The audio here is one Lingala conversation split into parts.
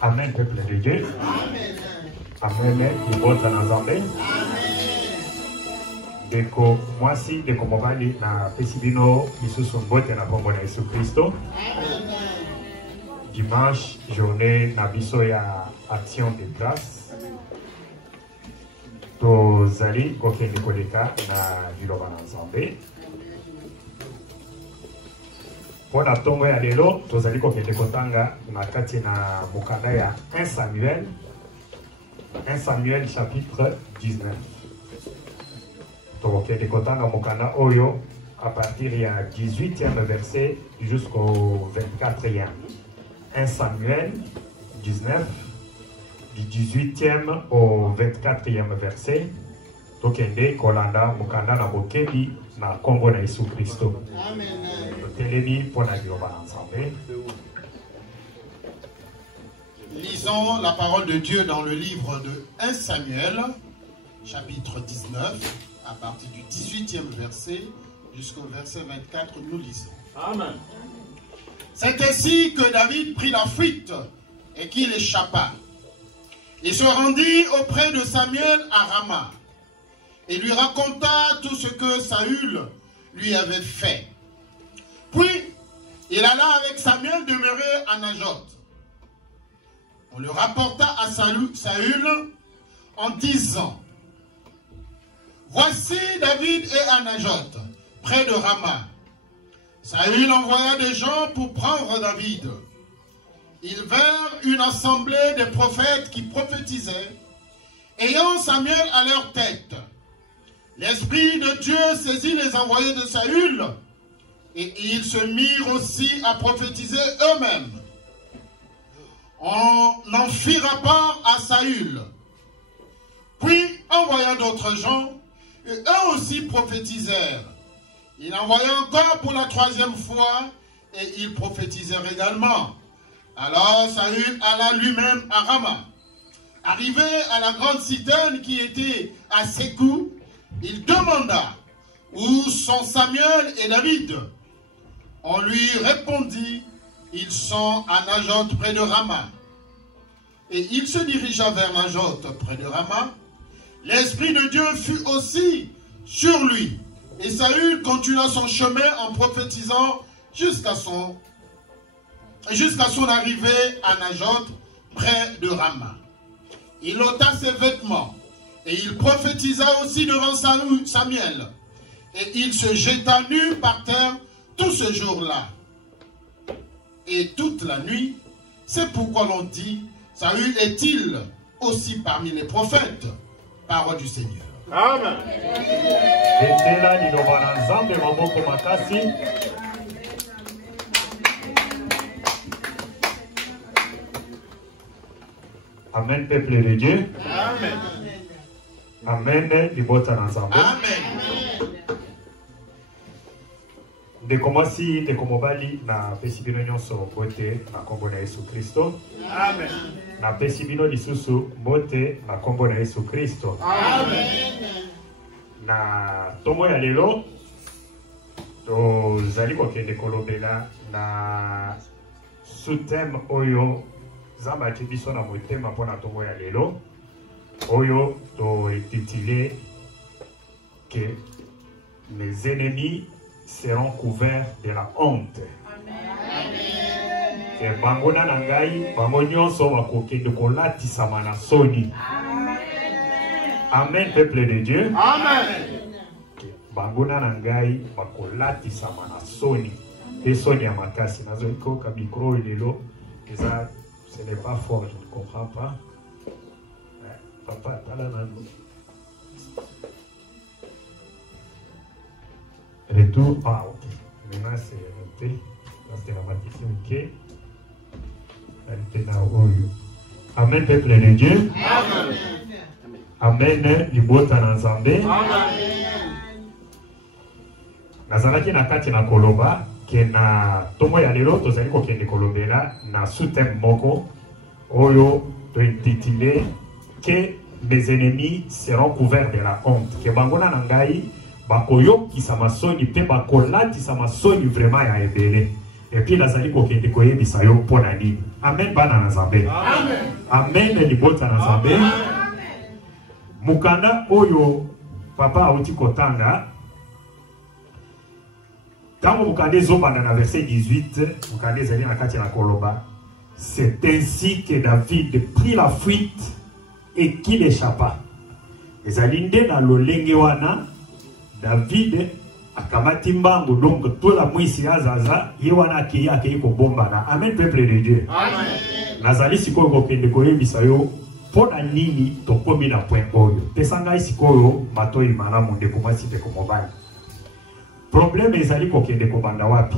Amen, peuple de Dieu. Amen, il vote en Zambie. Deko mwasi deko mobali na pesibino lisusu mbote na kombo na Yesu Kristo. Dimanche, journée na biso ya action de grâce. Tozali kokende koleka na liloba na Nzambe. Pona tongo ya lelo tozali kokende kotanga na kati na mokanda ya 1 Samuel. 1 Samuel chapitre 19. Tokende kotanga mokanda oyo à partir ya 18e verset jusqu'au 24e. 1 Samuel 19 du 18e au 24e verset. Tokende kolanda mokanda na bokebi na kombo na Yesu Kristo. Amen. Lisons la parole de Dieu dans le livre de 1 Samuel, chapitre 19, à partir du 18e verset jusqu'au verset 24, nous lisons. Amen. C'est ainsi que David prit la fuite et qu'il échappa. Il se rendit auprès de Samuel à Rama et lui raconta tout ce que Saül lui avait fait. Puis, il alla avec Samuel demeurer à Najoth. On le rapporta à Saül en disant: voici David est à Najoth, près de Rama. Saül envoya des gens pour prendre David. Ils vinrent une assemblée de prophètes qui prophétisaient, ayant Samuel à leur tête. L'Esprit de Dieu saisit les envoyés de Saül, et ils se mirent aussi à prophétiser eux-mêmes. On en fit rapport à Saül. Puis envoya d'autres gens, et eux aussi prophétisèrent. Il envoya encore pour la 3e fois, et ils prophétisèrent également. Alors Saül alla lui-même à Rama. Arrivé à la grande citerne qui était à Sékou, il demanda: où sont Samuel et David? On lui répondit: ils sont à Najoth près de Rama. Et il se dirigea vers Najoth près de Rama. L'Esprit de Dieu fut aussi sur lui. Et Saül continua son chemin en prophétisant jusqu'à son arrivée à Najoth près de Rama. Il ôta ses vêtements et il prophétisa aussi devant Samuel. Et il se jeta nu par terre tout ce jour-là et toute la nuit. C'est pourquoi l'on dit: Saül est-il aussi parmi les prophètes? Parole du Seigneur. Amen. Amen, peuple de Dieu. Amen. Amen, libota na Nzambe. Amen. De commencer de komobali na pesibino nyonso bote na kombo na Yesu Kristo. Amen. Na pesibino lisusu bote na kombo na Yesu Kristo. Amen. Na tomo ya lelo tozali kokende kolobela na sous-thème oyo Zamba ati biso na motema mpona tomo ya lelo oyo to intitulé que mes ennemis seront couverts de la honte. Amen. Bangona na ngai bango nyonso bakokende kolatisama na soni. Amen, peuple de Dieu. Amen. Bangona na ngai bakolatisama na soni. Te soni ya makasi nazoiko ka micro lelo eza ce n'est pas fort, je ne comprends pas. Papa tala na retour. Ah, ok. Maintenant, c'est noté. C'est la bâtisse. Ok. Amen, peuple de Dieu. Amen. Amen, libota na Nzambe. Amen. Nazalaki na kati na koloba ke na tomo ya lelo tozali kokende kolobela na sous-thème moko oyo to intitulé que mes ennemis seront couverts de la honte. Que bangona na ngai bakoyo ki samasoni pe bakolati samasoni vraiment ya ebele. Et puis lazali ko kende ko yebisa yo pona nini. Amen bana na Nzambe. Amen. Amen libota na Nzambe. Mukanda oyo papa auti kotanga. Tango mukande zobanda na verset 18, mukande zali na kati na koloba. C'est ainsi que David prit la fuite et qu'il échappa. Ezalinde na lolenge wana David akamati mbangu donc tola mwisi azaza yewana akei ko bombana. Amen peuple de Dieu. Amen. Nazali sikoyo ko kende ko yebisa yo pona nini tokomi na point oyo. Pesanga sikoyo matoi malamu ndeko mwasi te ko mobali. Problème ezali ko kende ko banda wapi?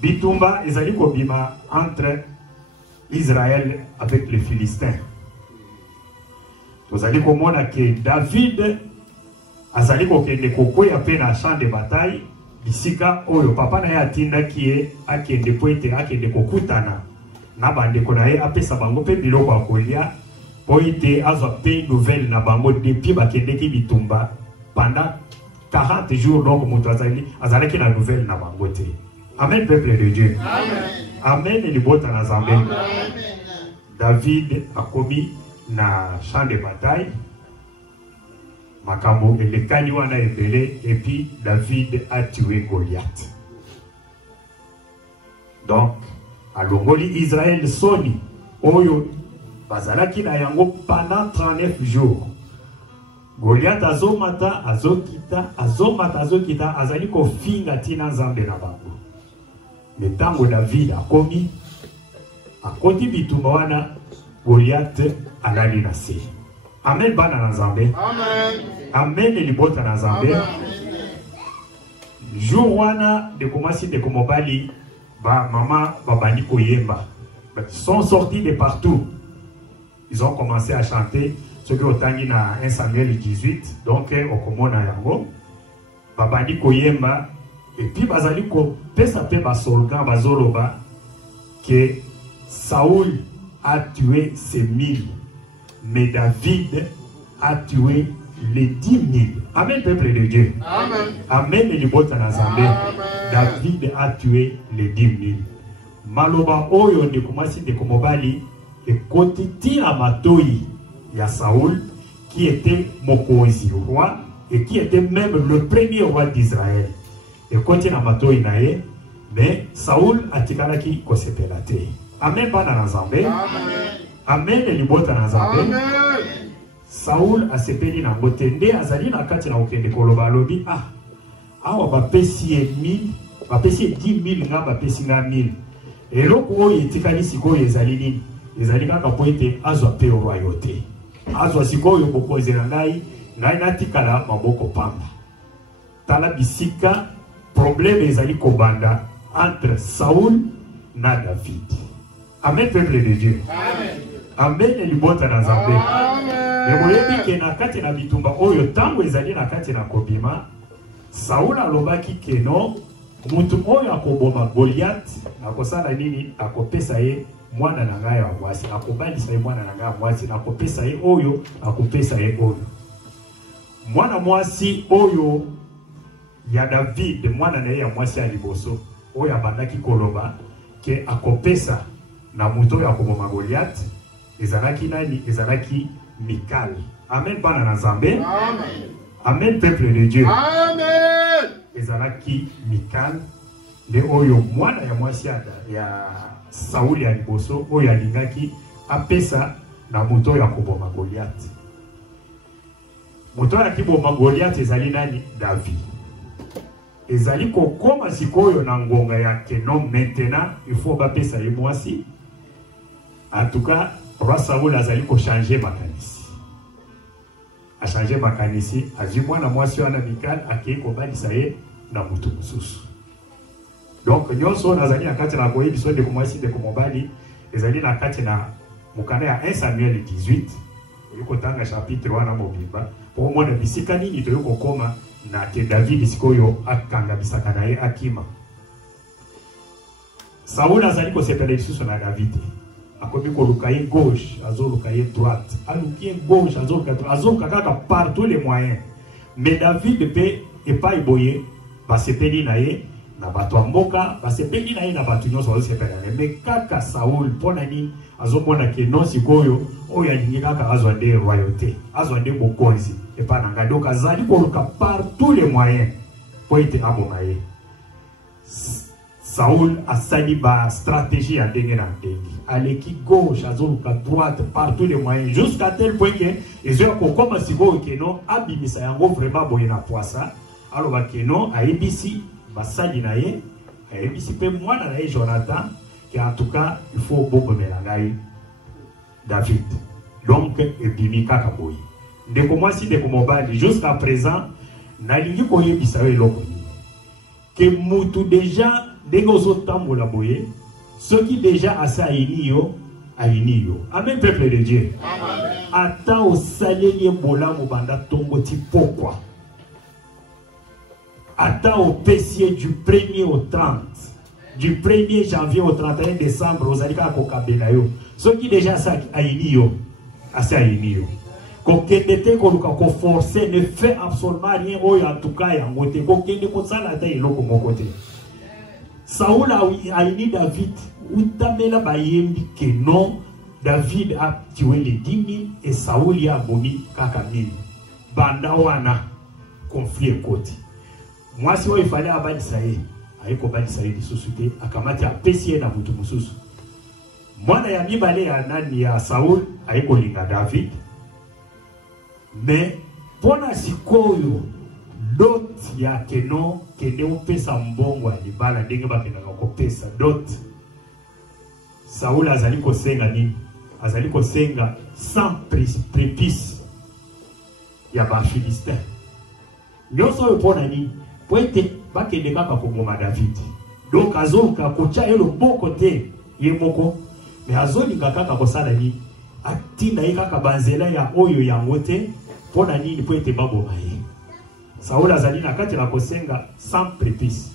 Bitumba ezali ko bima entre Israël avec les Philistins. Vous allez comprendre que David azali ko kende kokoya pe na champ de bataille bisika oyo papa na ya tinda kie akende poete akende kokutana na bande ko na ye apesa bango pe biloko akolia poete azwa pe nouvelle na bango depuis bakende ki bitumba pendant 40 jours donc moto azali ki na nouvelle na bango te. Amen peuple de Dieu. Amen. Amen et libota na Nzambe. David a commis na champ de bataille. Makambo elekani wana ebele et puis David a tué Goliath. Donc alongoli Israël soni oyo bazalaki na yango pendant 39 jours. Goliath azomata azokita azali ko finga tina Nzambe na bango. Mais tango David a komi akoti bitumba wana Goliath alali na se. Amen bana na Nzambe. Amen. Amen libota na Nzambe. Jour wana de komasi de komobali ba mama babandi koyemba. Ils sont sortis de partout. Ils ont commencé à chanter ce que otangi na 1 Samuel 18 donc okomona yango babandi koyemba et puis bazali ko pesa pe ba soldat bazoloba que Saoul a tué ses 1000 mais David a tué les 10 000. Amen peuple de Dieu. Amen. Amen libota na Nzambe. David a tué les 10 000. Maloba oyo de komasi de komobali et kotiti na matoi ya Saoul qui était mokonzi roi et qui était même le premier roi d'Israël. Et koti na matoi na ye mais Saoul atikalaki ko sepelate. Amen bana na Nzambe. Amen. Amen libota na Nzambe. Amen. Saoul a sepeli na ngotende azali na kati na okende koloba lobi awa bapesi 1000 bapesi 10 000 nga bapesi nga 1000 eloko oyo etikali sikoyo ezali nini ezali kaka po ete azwa pe royauté azwa sikoyo bokonzi na ngai natikala maboko pamba tala bisika problème ezali kobanda entre Saoul na David. Amen peuple de Dieu. Amen. Amen libota na Nzambe. Amen. Moyebi ke na kati na bitumba oyo tango ezali na kati na kobima Saoul alobaki ke no mutu oyo akoboma Goliath akosala nini akopesa ye mwana na ngai wa mwasi akobalisa ye mwana na ngai wa mwasi akopesa ye oyo akopesa ye oyo mwana mwasi oyo ya David mwana na ye ya mwasi ya liboso oyo abandaki koloba ke akopesa na mutu oyo akoboma Goliath ezalaki nani ezalaki Mikal. Amen bana na Nzambe. Amen. Amen peuple de Dieu. Amen. Ezalaki Mikal de oyo mwana ya mwasi ya Sauli ya liboso oyo alingaki apesa na moto ya koboma Goliath. Moto ya kiboma Goliath ezali nani? David. Ezali kokoma sikoyo na ngonga ya Kenom maintenant il faut bapesa ye mwasi. En tout cas roi Saoul azali ko changer makanisi. A changer makanisi, azi mwana mwasi wana Mikal akei ko balisa ye na mutu mususu. Donc nyonso nazali na kati na koyi biso de komwasi de komobali, ezali na kati na mukana ya 1 Samuel 18. Yuko tanga chapitre wana mobimba. Po mwana bisika nini to yuko koma na ke David sikoyo akanga bisaka na ye akima. Saoul azali ko sepele lisusu na David. Akomi koluka ye gauche, azoluka ye droite. Aluki ye gauche, azoluka droite. Azoluka kaka par tous les moyens. Mais David peut et pas eboyer ba sepeli na ye na bato mboka ba sepeli na ye na bato nyonso ba sepeli. Mais kaka Saul ponani azomona ke non sikoyo oyo alingi kaka azwande royauté, azwande bokonzi et pas nanga. Donc azali koluka par tous les moyens pour être abomaye. Saul a sali ba stratégie à dengue na dengue. Aleki gauche, azoluka droite, par tous les moyens, jusqu'à tel point que les gens qui comme sikoyo ke non abimisa yango vraiment boye na poisa. Alors ba ke non aibisi ba sali na ye, aibisi pe mwana na ye Jonathan, que en tout cas il faut beaucoup melangai David. Donc ebimi kaka boye. Ndeko mwasi ndeko mobali jusqu'à présent nalingi koyebisa yo eloko nini. Que mutu déjà dégozo tambola boye, ceux qui déjà asa aïnio. Amen, peuple de Dieu. Ata au salé bola mobanda tomboti pourquoi? Ata au pessier du 1er au 30, du 1er janvier au 31 décembre, aux alika kokabelayo. Ceux qui déjà asa aïnio. Kokendete ko forcer ne fait absolument rien en tout cas yangote kokende ko sala ta eloko mokote. Saoul a ini David utamela bayembi que non David a tué les 10 000 et Saoul y a abomi kaka 1000. Banda wana conflit côté. Moi si il fallait abalisa ye ayiko balisa ye de société akamati a pesier na butu mususu. Mwana ya mibale ya nani ya Saoul ayiko linga David. Mais pour la sikoyo d'autres ya keno kene upesa mbongo alibala ndenge bakena kopesa d'autres Saoul azali kosenga nini azali kosenga sans prépice ya ba Philistin nyoso yo pona nini poete bakende kaka kongoma David donc azoka kocha elo boko te yemoko mais azolinga kaka kosala nini atinda kaka banzela ya oyo yango te pona nini poete baboma ye. Saoul azali na kati la kosenga sans prépice.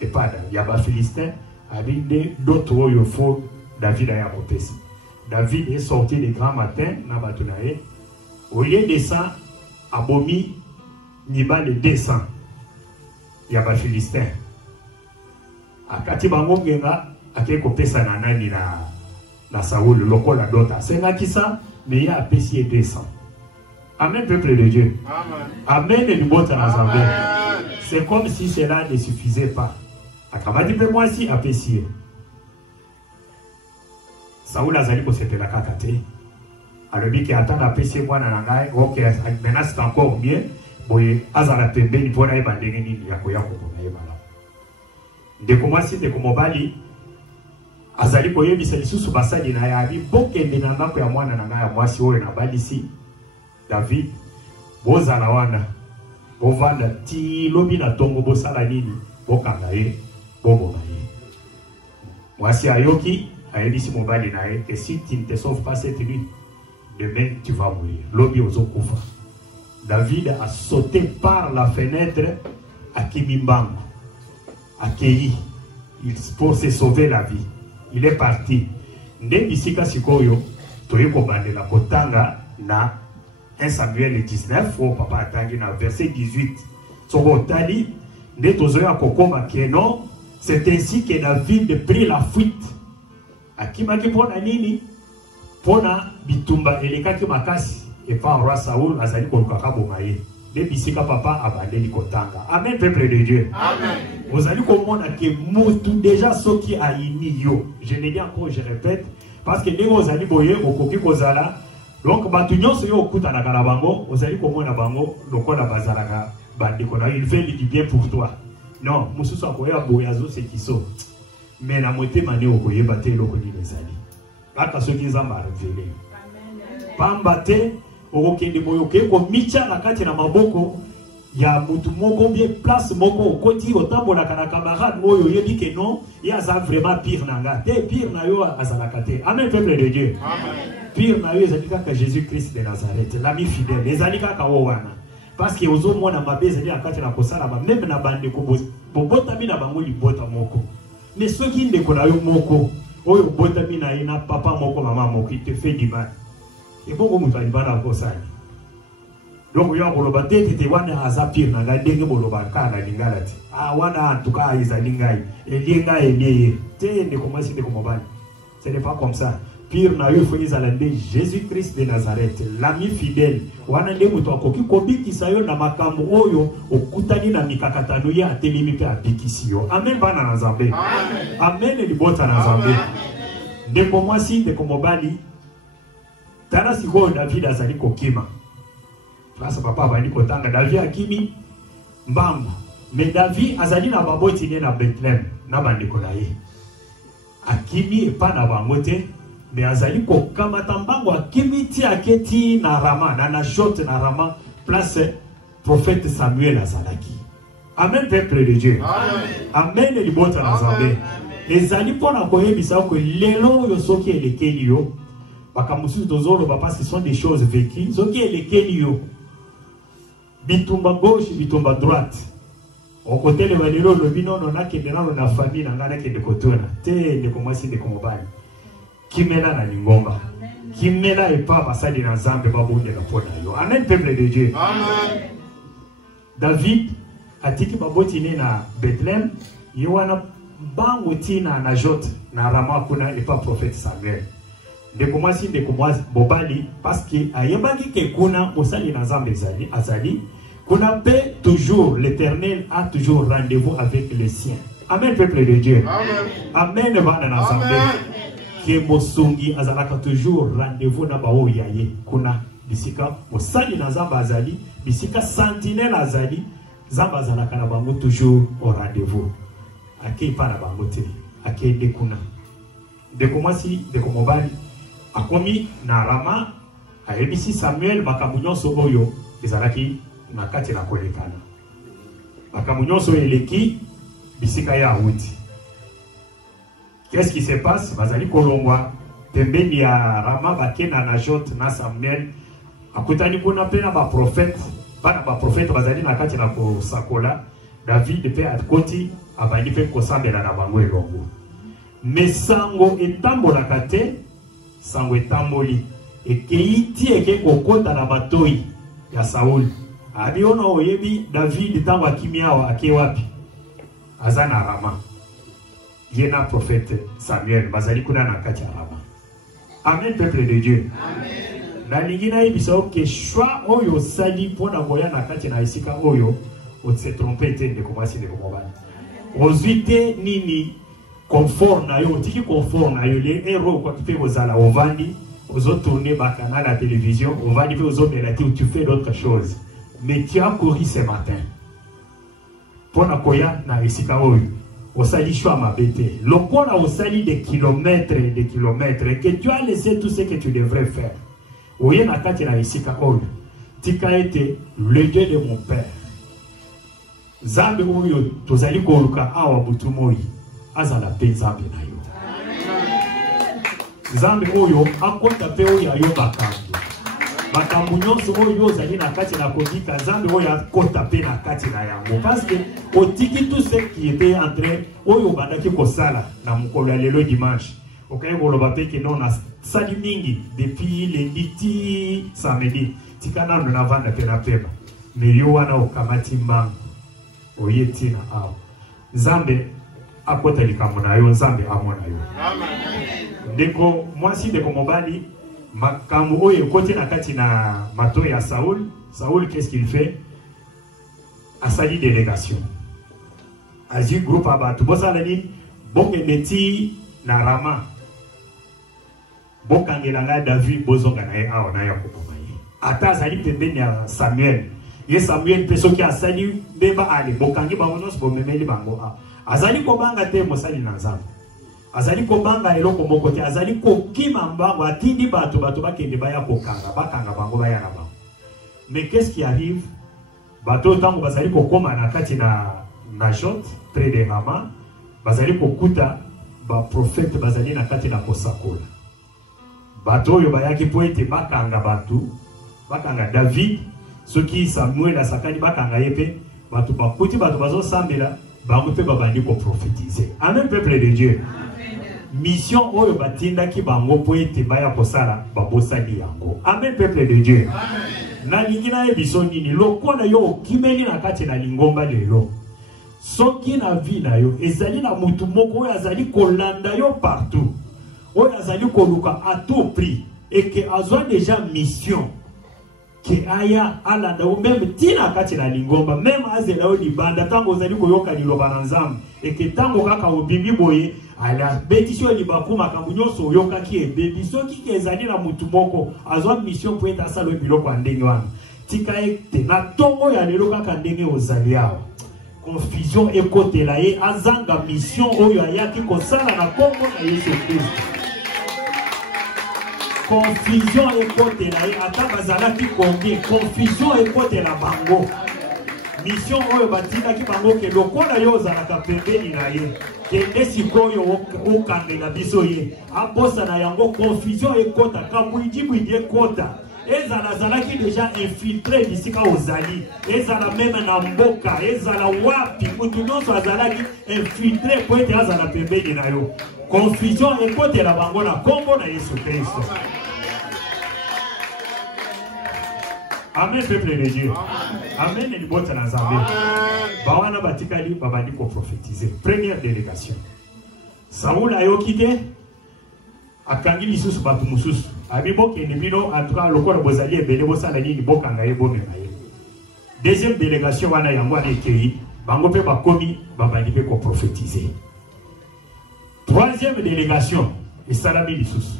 Et pas yaba Philistin abinde d'autres oyo fo David a kopesi. David est sorti le grand matin na batunaye. Au lieu de ça abomi niba le 200 yaba Philistin. Akati bango ngenga ake kopesa na nani na Saoul lokola dota. Senga kisa mais ya apesi 200. Amen, peuple de Dieu. Amen. Amen. C'est comme si cela ne suffisait pas. Akabadi pe moi si apprécié. Saoul azali ko sepela kakate. Alobi ki attend apprécier moi na ngai. OK, maintenant c'est encore mieux. Boye azala pembe ni pona e bandenge ni yako yako na e bala. Ndeko mwasi ndeko mobali azali ko yebisa lisusu basali na yabi bokende na ndako ya mwana na ngai ya mwasi oyo na balisi. David, bozala wana, bovanda ti lobi na tongo bosala nini, bokanga ye, boboma ye. Mwasi ayoki, ayebisi mobali na ye, que si tu ne te sauves pas cette nuit, demain tu vas mourir. Lobi ozo kufa. David a sauté par la fenêtre à Kimimbango, à Kei, pour se sauver la vie. Il est parti. Nde bisika sikoyo, toyeko bande la kotanga na 1 Samuel 19, oh papa atangi na verset 18. Sobotali, nde tozoya kokoma keno, c'est ainsi que David prit la fuite. Akimaki pona nini? Pona bitumba elekaki makasi. Et pas roi Saoul azali kolukaka bomaye. De bisika papa abandeli kotanga. Amen, peuple de Dieu. Amen. Vous allez comprendre que mutu déjà soki aini yo. Je ne dis encore, je répète, parce que dès vous allez boyer au koki kozala. Donc, batunyon se yo okuta na kalabango, ozali komona bango, lokola bazalaka bandikona, il fait du bien pour toi. Non, mususu akoya boyazo se kiso. Mais la moitié mané okoye bate loko ni nezali. Kaka soki nzamba révélé. Pambate okokende boyoke ko micha na kati na maboko ya mutu moko bien place moko okoti otambola kana camarade moyo yebi ke non, ya za vraiment pire nanga. Te pire na yo azalaka te. Amen, peuple de Dieu. Amen. Pire na yo ezali kaka Jésus-Christ de Nazareth, l'ami fidèle. Ezali kaka wana. Parce que ozo mona mabe ezali akati na kosala ba même na bande ko bobota mi na bango libota moko. Mais soki ndeko na yo moko, oyo bota mi na ina papa moko mama moko, il te fait du mal. Et bon mutu alibana kosala. Donc yo boloba tete wana azapir na ndenge boloba kana lingala ti. Ah wana en tout cas izalingai. Elinga eliye. Te ne commence de komobani. Ce n'est pas comme ça. Pire na yo faut izalande Jésus-Christ de Nazareth, l'ami fidèle. Wana nde muto akoki kobikisa yo na makambo oyo okutani na mikakatano ya atelemi pe abikisi yo. Amen bana na Nzambe. Amen. Amen libota na Nzambe. Ndeko mwasi ndeko mobali. Tana siko David azali kokima. Place papa bani kotanga David akimi mbambu. Mais David azali na baboti ne na Bethlehem na bandeko na ye. Akimi epa na bangote. Mais azali ko kamatambango akimi ti aketi na Rama na Najot na Rama place prophète Samuel azalaki. Amen peuple de Dieu. Amen. Amen libota na Nzambe. Ezali pona koyebisa ko lelo yo soki elekeli yo. Bakamusu tozolo papa ce sont des choses vécues. Soki elekeli yo. Bitumba gauche, bitumba droite. Au côté le valero le bino na kendena na famille na ngana kende kotona. Te de komasi de komobali. Kimela na lingomba. Kimela epa basali na Nzambe babonde na pona yo. Amen peuple de Dieu. Amen. David atiki baboti ne na Bethlehem, yowana bango tina na Najot na Rama kuna epa prophète Samuel. De komasi de komasi bobali parce que ayebaki ke kuna osali na Nzambe azali kuna pe toujours l'Éternel a toujours rendez-vous avec les siens. Amen peuple de Dieu. Amen. Amen bana na Nzambe. Que Mosungi azalaka toujours rendez-vous na bao yaye kuna bisika osali na Nzambe azali bisika sentinelle azali Nzambe azalaka na bango toujours au rendez-vous akei pa na bango te akei de kuna de komasi de komobali akomi na Rama ayebisi Samuel makambo nyonso oyo ezalaki na kati na kolekana makambo nyonso eleki bisika ya Awuti. Qu'est-ce qui se passe? Bazali kolongwa pembeni ya Rama bakena na Najot na Samuel akutani kuna pena ba prophète bana ba prophète bazali na kati na kosakola David pe akoti abandi pe kosambela na bango elongo. Mesango etambola kate sango etamboli ekeiti eke kokota na batoi ya Saul. Abiona oyebi David tango akimia wa ake wapi? Azana Rama. Yena prophète Samuel bazali kuna na kati ya Rama. Amen peuple de Dieu. Amen. Na lingina ibiso ke choix oyo sali pona goya na kati na isika oyo o se tromper te de komasi de komobani. Ozuite nini confort na yo tiki confort na yo le héros kwa kipe ozala ovandi ozo tourner ba canal à télévision ovandi pe ozo melati ou tu fais d'autres choses. Mais tu as couru ce matin. Pona koya na isika oyo au sali choix ma bête. Lokola au sali des kilomètres et des kilomètres et que tu as laissé tout ce que tu devrais faire. Oye na kati na isika oyo. Tika été le Dieu de mon père. Zambe oyo tozali koluka awa butumoi. Azala pe zambe na yo. Zambe oyo akota pe oyo ayo bakambi. Makambo nyonso oyo ozali na kati na kodika Zambe oyo akota pe na kati na yango parce que otiki tout ce qui était en train oyo bandaki kosala na mokolo ya lelo dimanche okaye koloba pe ke non na sali mingi depuis lundi ti samedi tika nano na vanda pe na pema mais yo wana okamati mbangu oyeti na awa Nzambe akota likambo na yo Nzambe amona yo. Amen. Ndeko mwasi ndeko mobali makambo oyo kote na kati na mato ya Saul. Saul qu'est-ce qu'il fait? Asali délégation. Azi groupe abatu bosala ni bongeneti na Rama. Bokangelanga David bozonga na ye awa na ya kopoma ye. Ata azali pembeni ya Samuel. Ye Samuel peso ki asali beba ale bokangi bango nyonso bomemeli bango a. Azali kobanga te mosali na Nzambe. Azali kobanga eloko moko te azali kokima mbango atindi bato bakende baya kokanga bakanga bango baya na bango. Mais qu'est-ce qui arrive? Bato tango bazali kokoma na kati na Najot près de Rama bazali kokuta ba prophète bazali na kati na kosakola. Bato yo bayaki poete bakanga batu bakanga David soki Samuel asakani bakanga yepe bato bakuti bato bazo sambela bango pe babandi ko prophétiser. Amen peuple de Dieu. Mission oyo batinda ki bango poete baya kosala babosali yango. Amen peuple de Dieu. Amen. na lingina ye biso nini lokola yo okimeli na kati na lingomba lelo soki na vie na yo ezali na mutu moko oyo azali kolanda yo partout oyo azali koluka à tout prix et que azwa déjà mission que aya alanda ou même tina kati na lingomba même azela o libanda tango ozali koyoka liloba na Nzambe et que tango kaka obimi boye ala bétisio libaku makambo nyonso oyoka ki ebebi soki ke ezali na mutu moko azwa mission po eta salo biloko ndenge wana tika ete na tongo ya lelo kaka ndenge ozali awa confusion ekotela ye azanga mission oyo ayaki kosala na kombo na Yesu Kristo. Confusion ekotela ye ata bazalaki combien confusion ekotela bango mission oyo batindaki bango ke lokola yo ozalaka pembeni na ye kende sikoyo okangela biso ye abosa na yango confusion ekota kabwidibwidi ekota ezala zalaki déjà infiltré bisika ozali ezala même na mboka ezala wapi mutu nyonso azalaki infiltré po ete azala pembeni na yo confusion ekotela bango na kombo na Yesu Kristo. Amen, peuple de Dieu. Amen, et bon dans Zambé. Bawana batikali babandi ko prophétiser. Première délégation. Saoul a yokite akangi lisusu batu mususu. Abibo ke nebino en tout cas lokolo bozali ebele bosala nini bokanga ye bomema ye. Deuxième délégation wana yango ana ekei bango pe bakomi babandi pe ko prophétiser. Troisième délégation esalami lisusu.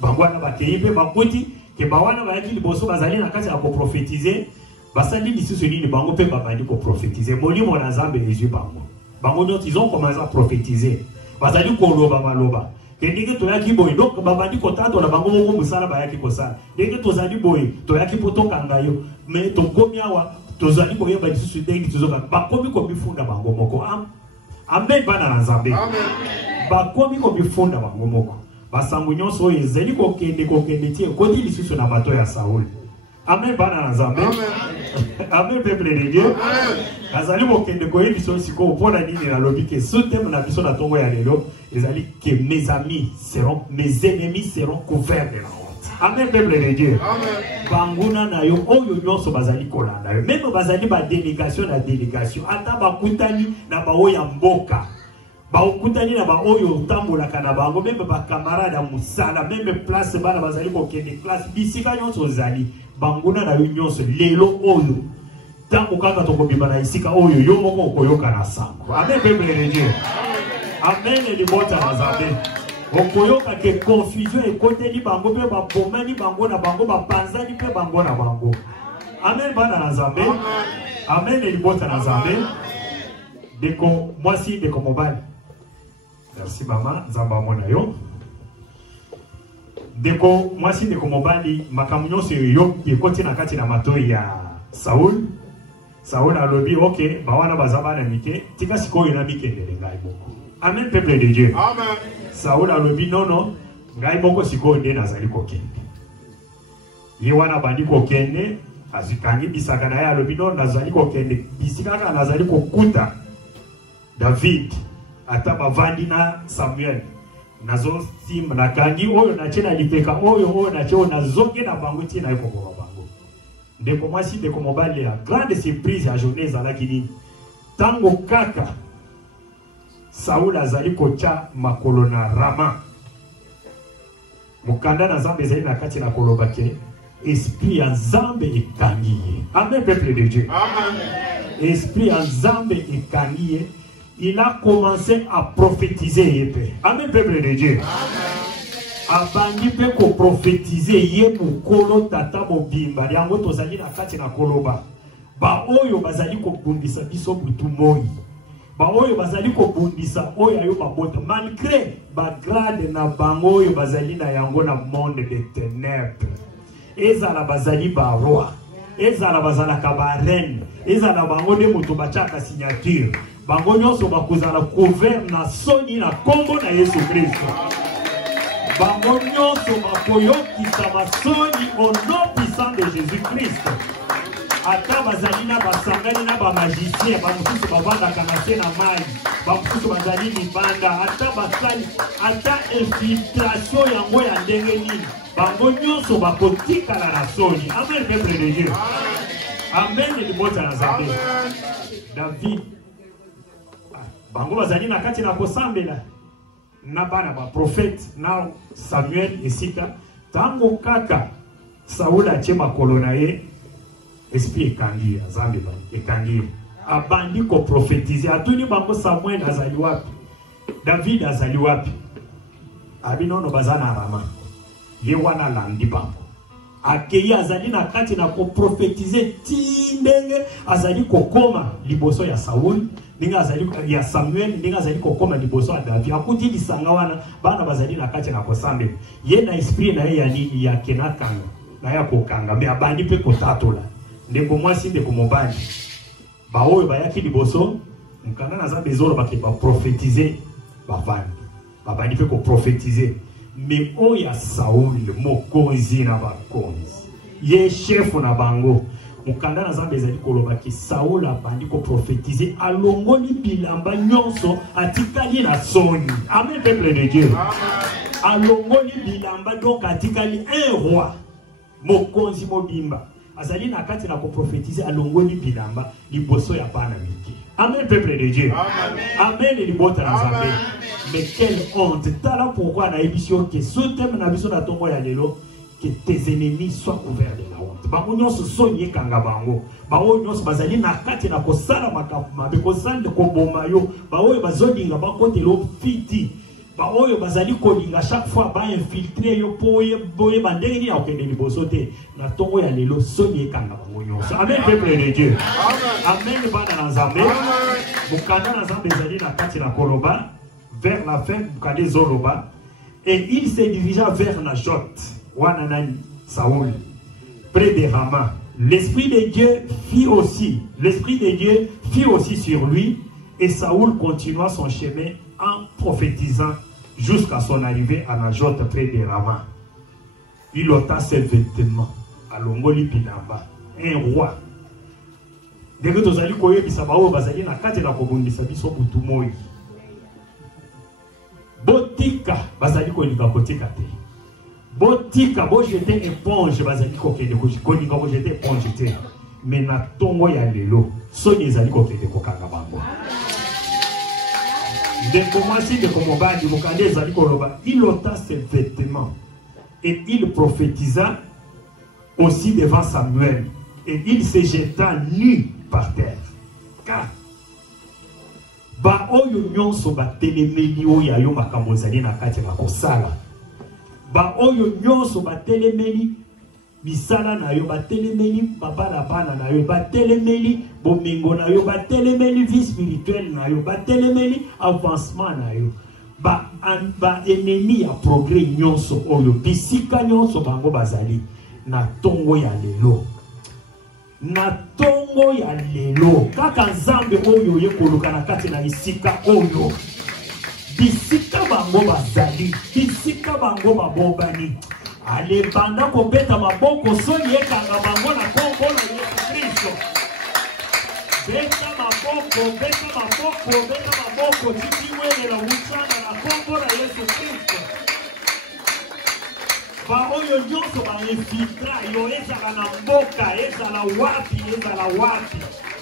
Bango wana bakei pe bakoti que bawana bayaki liboso bazali na kati ya ko prophétiser basali lisusu nini bango pe babandi ko prophétiser molimo na Nzambe Jésus bango bango nyoti ils ont commencé à prophétiser bazali ko loba maloba ke ndenge toyaki boy donc babandi ko tato na bango moko musala bayaki ko sala ndenge tozali boy toyaki poto kangayo mais to komi awa tozali ko yeba lisusu ndenge tozoka bakomi ko bifunda bango moko amen bana na Nzambe amen bakomi ko bifunda bango moko basangu nyonso ezeli kokende tie kodi lisusu na bato ya Saul. Amen bana na Nzambe. Amen. Amen peuple de Dieu. Amen. Azali kokende koye biso siko opona nini na lobi ke sotem na biso na tongo ya lelo ezali que mes ennemis seront couverts de la honte. Amen peuple de Dieu. Amen. Banguna na yo oyo nyonso bazali kolanda yo. Même bazali ba délégation na délégation ata bakutani na ba oya mboka. Baokutani na ba oyo tambolaka na bango même ba camarade ya musala même place bana bazali kokende classe bisika nyonso ozali banguna na yo nyonso lelo oyo tango kaka tokobima na isika oyo yo moko okoyoka na sango. Amen peuple de Dieu. Amen li bota na Nzambe okoyoka ke confusion ekoteli bango pe babomani bango na bango bapanzani pe bango na bango. Amen bana na Nzambe. Amen li bota na Nzambe. Deko mwasi deko mobile. Merci maman, Nzamba mona yo. Deko mwasi deko mobali makamunyo se yo yekoti na kati na matoi ya Saul. Saul alobi OK, bawana bazaba na mike, tika sikoyo na mike ndele ngai boko. Amen peuple de Dieu. Amen. Saul alobi non, ngai boko sikoyo nde nazali kokende. Ye wana bandi kokende, azikangi bisaka na ya alobi non nazali kokende. Bisika ka nazali kokuta David ata bavandi na Samuel nazo sim na kangi oyo na chena lipeka oyo na cheo na zonge na bango tina yoko kwa bango ndeko mwasi ndeko mobali ya grande surprise ya journée zalaki nini tango kaka Saul azali kocha makolo na Rama mukanda na Nzambe ezali na kati na koloba ke esprit ya Nzambe ekangi ye. Amen peuple de Dieu. Amen. Esprit ya Nzambe ekangi ye. Il a commencé à prophétiser. Amen, peuple de Dieu. Abandi pe ko prophétiser ye mukolo tata mobimba yango tozali na kati na koloba. Ba oyo bazali ko bundisa biso butu moi. Ba oyo bazali ko bundisa oyo ayo babota malgré ba grade na bango oyo bazali na yango na monde des ténèbres. Ezala bazali ba roi. Ezala bazala ka ba reine. Ezala bango de mutu bachaka signature. Bango nyonso bakozala couvert na soni na kombo na Yesu Kristo. Bango nyonso bakoyokisa masoni au nom puissant de Jésus Christ. Ata bazali na basangani na ba magicien bamususu bavandaka na se na mai bamususu bazali libanda ata basali ata infiltration yango ya ndenge nini bango nyonso bakotika la soni. Amen, peuple de Dieu. Amen, et libota na Nzambe. David bango bazali na kati na kosambela na bana ba prophète na Samuel esika tango kaka Saul atie makolo na ye esprit ekangi Nzambe ba ekangi abandi ko prophétiser atuni bango Samuel azali wapi David azali wapi abinono bazana rama ye wana landi bango akei azali na kati na ko prophétiser tindenge azali kokoma liboso ya Saul ninga azali ya Samuel ninga azali kokoma liboso ya David akuti lisanga wana bana bazali na kati na kosambe ye na esprit na ye ya nini ya kenakanga na ya kokanga me abandi pe kotatola ndeko mwasi ndeko mobali ba oyo bayaki liboso mukanda na za bezoro ba prophétiser bavandi babandi pe ko prophétiser mais oya Saul mokonzi na bakonzi ye chef na bango mukanda na zambe ezali koloba ki Saul abandi ko prophétiser alongoli bilamba nyonso atikali na soni. Amen, peuple de Dieu. Alongoli bilamba donc atikali un roi mokonzi mobimba azali na kati na ko prophétiser alongoli bilamba liboso ya bana miki. Amen, peuple de Dieu. Amen, et libota na zambe. Mais quelle honte. Tala pourquoi na émission que ce thème na biso na tongo ya lelo que tes ennemis soient couverts de la honte. Bango nyonso sonye kanga bango. Bango nyonso bazali na kati na kosala mabe kosala ko boma yo. Baoyo bazodinga bakotelo fiti. Baoyo bazali kolinga chaque fois ba infiltrer yo poye boye bandenge ni akende liboso te. Na tongo ya lelo sonye kanga bango nyonso. Amen, peuple de Dieu. Amen, bana na Nzambe. Mukanda na Nzambe ezali na kati na koloba vers la fin mukande zoloba et il se dirigea vers Najot. Wananani Saoul près de Rama. L'esprit de Dieu fit aussi sur lui et Saoul continua son chemin en prophétisant jusqu'à son arrivée à Najot près de Rama. Il ôta ses vêtements à Longoli Pinamba, un roi. Dès que tozali koyebisa bao bazali na kati na kobundisa biso butumoi. Botika bazali kolinga kotika te. Botika bo jeter éponge bazali kokende kolinga bo jeter éponge te. Mais na tongo ya lelo soni ezali kokende kokanga bango. De commencer de komobandi mukande ezali koloba il ôta ses vêtements et il prophétisa aussi devant Samuel et il se jeta nu par terre. Car ba oyo nyonso ba telemeli oyo ayo makambo zali na kati na kosala ba oyo nyonso ba telemeli misala na yo ba telemeli babala bana na yo ba telemeli bomengo na yo ba telemeli vie spirituelle na yo ba telemeli avancement na yo ba ennemi ya progrès nyonso oyo bisika nyonso bango bazali na tongo ya lelo. Na tongo ya lelo kaka Nzambe oyo yekoluka na kati na isika oyo bisika bango bazali bisika bango babobani ale banda kobeta maboko soni ekanga bango na kombo na Yesu Kristo. Beta maboko tikiwele la uchana na kombo na Yesu Kristo. Ba oyo nyonso ba infiltra yo ezala na mboka ezala wapi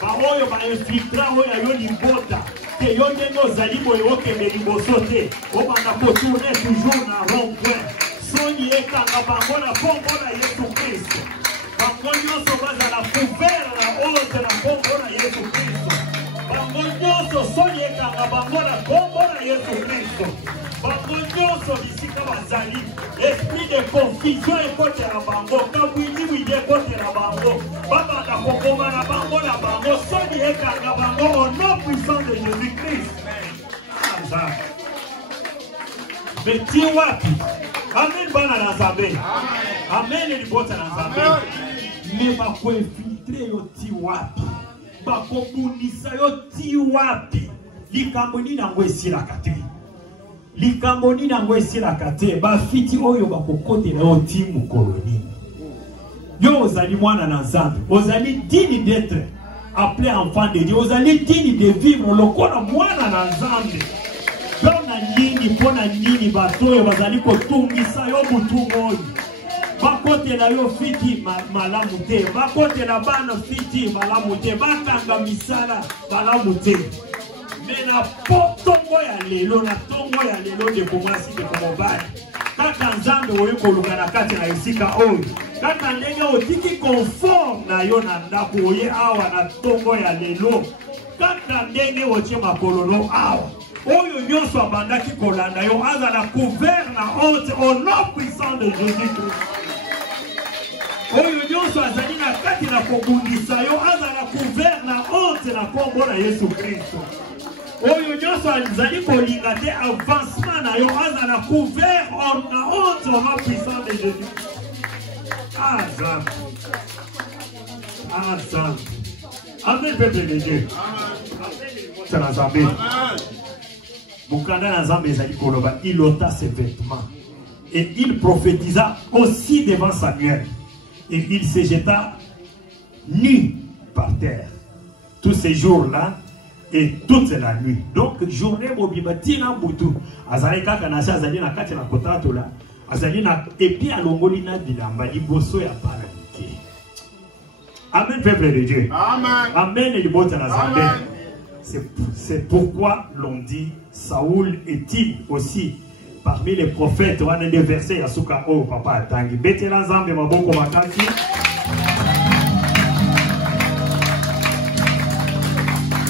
ba oyo ba infiltra oyo yo libota te yo ndenge ozali boye okende liboso te obanda kotourne toujours na rond-point soni ekanga bango na kombo na Yesu Kristo. Bango nyonso bazala couvert na honte na kombo na Yesu Kristo. Bango nyonso soni ekanga bango na kombo na Yesu Kristo. Bango nyonso bisika bazali esprit de confusion ekotela bango kabwidi ekotela bango babanda kokoma na bango soni ekanga bango au nom puissant de Jésus-Christ. Mais ti wapi? Amen bana na Nzambe. Amen libota na Nzambe. Mais bako infiltre yo ti wapi? Bako bunisa yo ti wapi? Likambo ni nango esila kati. Likambo ni nango esila kati. Ba fiti oyo bakokote na yo ti mukoloni. Yo ozali mwana na Nzambe. Ozali digne d'être appelé enfant de Dieu. Ozali digne de vivre lokola mwana na Nzambe. Pona nini bato oyo bazali kotungisa yo mutu oyo. bakotela yo fiti malamu te, bakotela bana fiti malamu te, bakanga misala malamu te. Mais na tongo ya lelo, na tongo ya lelo de komasi de komobali. Kaka nzambe oyo koluka na kati na esika oyo. Kaka ndenge otiki conforme na yo na ndako oye awa na tongo ya lelo. Kaka ndenge otie makololo awa. Oyo nyonso abandaki kolanda yo azala couvert na honte au nom puissant de Jésus-Christ. Oyo nyonso azali na kati na kobundisa yo azala couvert na honte na kombo na Yesu Kristo. Oyo nyonso azali kolinga te avancement na yo azala couvert na honte au nom puissant de Jésus. Azam. Azam. Amen, peuple de Dieu. Amen. Mukanda na Nzambe ezali koloba, il ôta ses vêtements et il prophétisa aussi devant Samuel et il se jeta nu par terre tous ces jours-là et toute la nuit. Donc journée mobima tina butu azali kaka na azali na kati na kotato la azali na epi alongoli na bilamba liboso ya pana mike. Amen, peuple de Dieu. Amen. Amen et libota na Nzambe. C'est pourquoi l'on dit Saoul est-il aussi parmi les prophètes. On a des versets à Souka O papa Tangi. Betela Nzambe maboko makasi.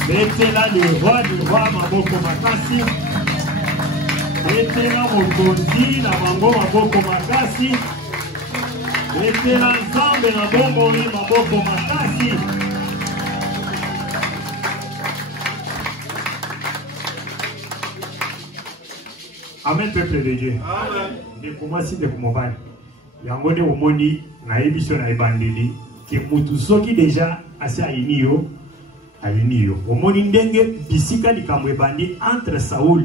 Betela le roi du roi maboko makasi. Betela mokonzi na bango maboko makasi. Betela Nzambe na bongo maboko makasi. Amen, peuple de Dieu. Amen. De commencer de kumobali. Yangone omoni na ebiso na ebandeli ke mutu soki déjà assez ainiyo. Omoni ndenge bisika likamwe bandi entre Saoul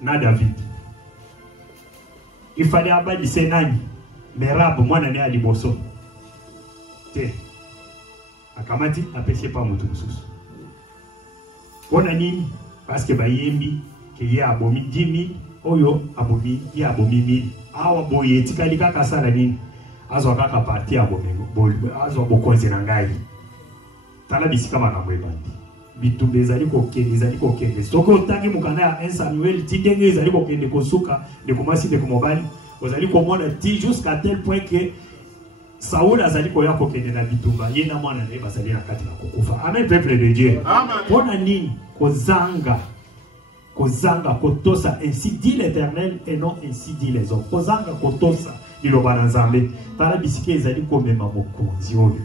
na David. Il fallait abali senani Merab mwana ne aliboso. Te. Akamati apesi pa mutu mususu. Pona nini? Parce que bayembi ke ye abomi 10,000 oyo abomi ya abomi 1000 awa boye tikali kaka sala nini azo kaka parti abomi azo bokonzi na ngai tala bisika makambo ebandi bitumbe ezali kokende soko otangi mukanda ya 1 Samuel tidenge ezali kokende kosuka de komasi de komobali ozali komona ti jusqu'à tel point que Saoul azali koya kokende na bitumba ye na mwana na bazali na kati na kokufa. Amen, peuple de Dieu. Amen. Pona nini kozanga kotosa, ainsi dit l'Éternel et non ainsi dit les hommes. Kozanga kotosa liloba na Nzambe tala bisike ezali komema mokonzi oyo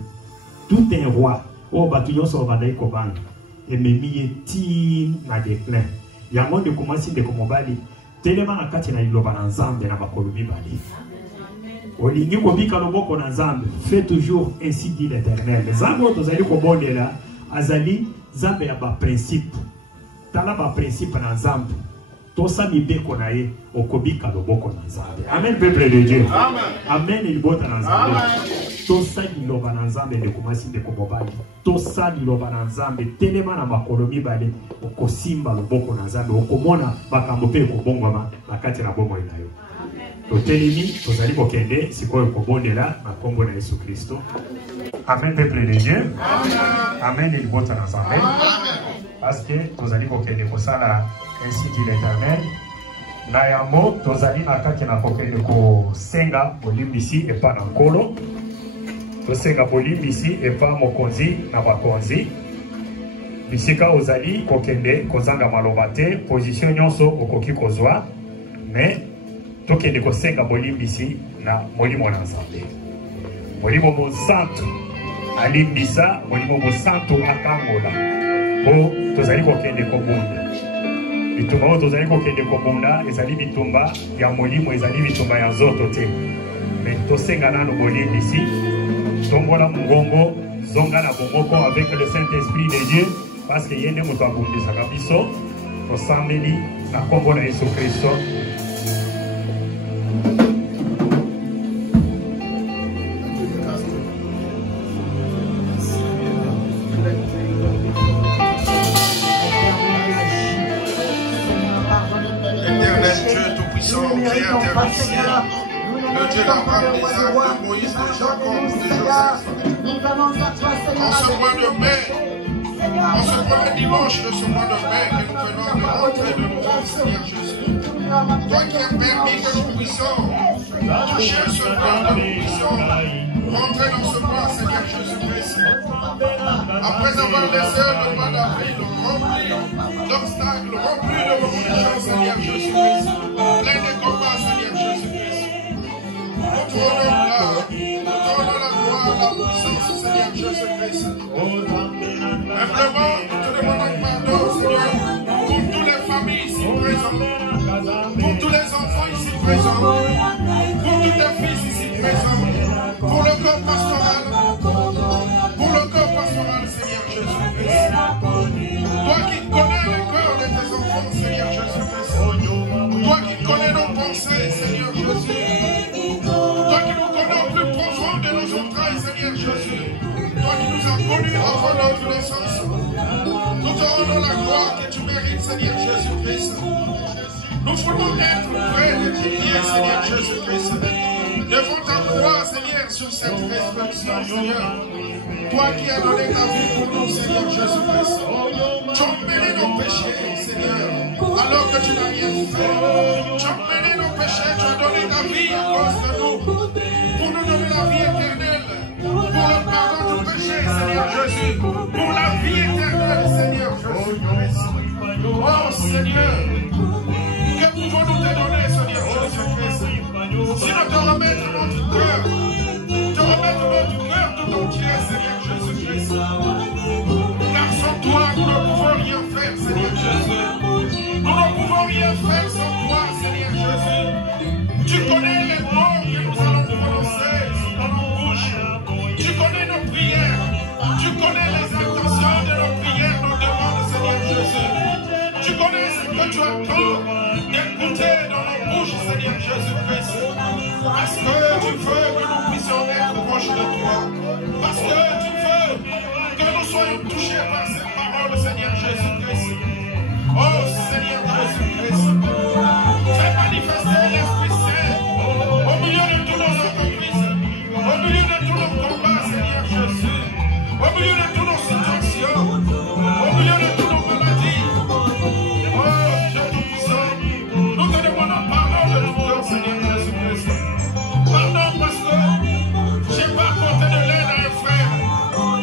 tout un roi o batu nyonso badai kobanga ememi ti na déclin yango de commencer de komobali telema na kati na liloba na Nzambe na bakolo mibali olingi kobika loboko na Nzambe fais toujours ainsi dit l'Éternel. Nzambe tozali kobondela azali Nzambe ya ba principe tala ba principe na Nzambe tosa mibeko na ye okobika loboko na Nzambe. Amen, peuple de Dieu. Amen. Amen, ilibota na Nzambe. Tosa liloba na Nzambe de komasi de kobobali tosa liloba na Nzambe telema na makolo mibale okosimba loboko na Nzambe okomona bakambo pe kobongoma na kati na bongo na yo. Totelemi tozali kokende sikoyo kobondela na kombo na Yesu Kristo. Amen, peuple de Dieu. Amen. Amen, ilibota na Nzambe. Amen. Parce que tozali kokende kosala ainsi dit l'Éternel. Na yango tozali na kati na kokende kosenga bolimbisi epa na nkolo. Tosenga bolimbisi epa mokonzi na bakonzi. Bisika ozali kokende kozanga maloba te, position nyonso okoki kozwa, mais tokende kosenga bolimbisi na molimo na Nzambe. Molimo mosantu alimbisa, molimo mosantu akangola. Po tozali kokende kobunda. Bitumba o tozali kokende kobunda ezali bitumba ya molimo ezali bitumba ya nzoto te. Mais tosenga nano bolimbisi. Tongola mungongo zonga na bongoko avec le Saint-Esprit de Dieu parce que yende moto abundisa kabiso osambeli na kombo na Yesu Kristo. le Dieu d'Abraham, d'Isaac, de Moïse, de Jacob, de Joseph. En ce mois de mai, en ce premier dimanche de ce mois de mai, que nous venons de rentrer de nouveau, Seigneur Jésus. Toi qui as permis que nous puissions toucher ce temps, que nous puissions rentrer dans ce mois, Seigneur Jésus-Christ. Après avoir laissé le mois d'avril rempli d'obstacles, rempli de mauvaises, Seigneur Jésus-Christ, plein de combats, Seigneur Jésus-Christ. Nous tournons la gloire, la puissance, Seigneur Jésus-Christ. Simplement, nous te demandons pardon, Seigneur, pour toutes les familles ici présentes, pour tous les enfants ici présents, pour tous les fils ici présents, pour le corps pastoral, Seigneur Jésus-Christ. Toi qui connais le cœur de tes enfants, Seigneur Jésus-Christ. Toi qui connais nos pensées, Seigneur Jésus. Toi qui nous connais au plus profond de nos entrailles, Seigneur Jésus. Toi qui nous as connus avant notre naissance. Nous te rendons la gloire que tu mérites, Seigneur Jésus-Christ. Nous voulons être près de tes pieds, Seigneur Jésus-Christ. Devant ta croix, Seigneur, sur cette résurrection, Seigneur. Toi qui as donné ta vie pour nous, Seigneur Jésus-Christ. Tu as mêlé nos péchés, Seigneur, alors que tu n'as rien fait. Tu as mêlé nos péchés, tu as donné ta vie à cause de nous, pour nous donner la vie éternelle, pour le pardon du péché, Seigneur Jésus, pour la vie éternelle, Seigneur Jésus-Christ. Oh Seigneur, que pouvons-nous te donner, Seigneur Jésus-Christ, si nous te remettons notre cœur, tout entier, Seigneur Jésus-Christ. Car sans toi, nous ne pouvons rien faire, Seigneur Jésus. Nous ne pouvons rien faire sans toi, Seigneur Jésus. Tu connais les mots que nous allons prononcer dans nos bouches. Tu connais nos prières. Tu connais les intentions de nos prières, nos demandes, Seigneur Jésus. Tu connais ce que tu attends d'écouter dans nos bouches, Seigneur Jésus-Christ. Parce que tu veux que nous puissions être proches de toi. Parce que tu veux que nous soyons touchés par cette parole, Seigneur Jésus-Christ. Oh Seigneur Jésus-Christ, fais manifester l'Esprit Saint au milieu de tous nos entreprises, au milieu de tous nos combats, Seigneur Jésus, au milieu de toutes nos situations, au milieu de toutes nos maladies. Oh Dieu Tout-Puissant, nous te demandons pardon de tout cœur, Seigneur Jésus-Christ. Pardon parce que je n'ai pas apporté de l'aide à un frère.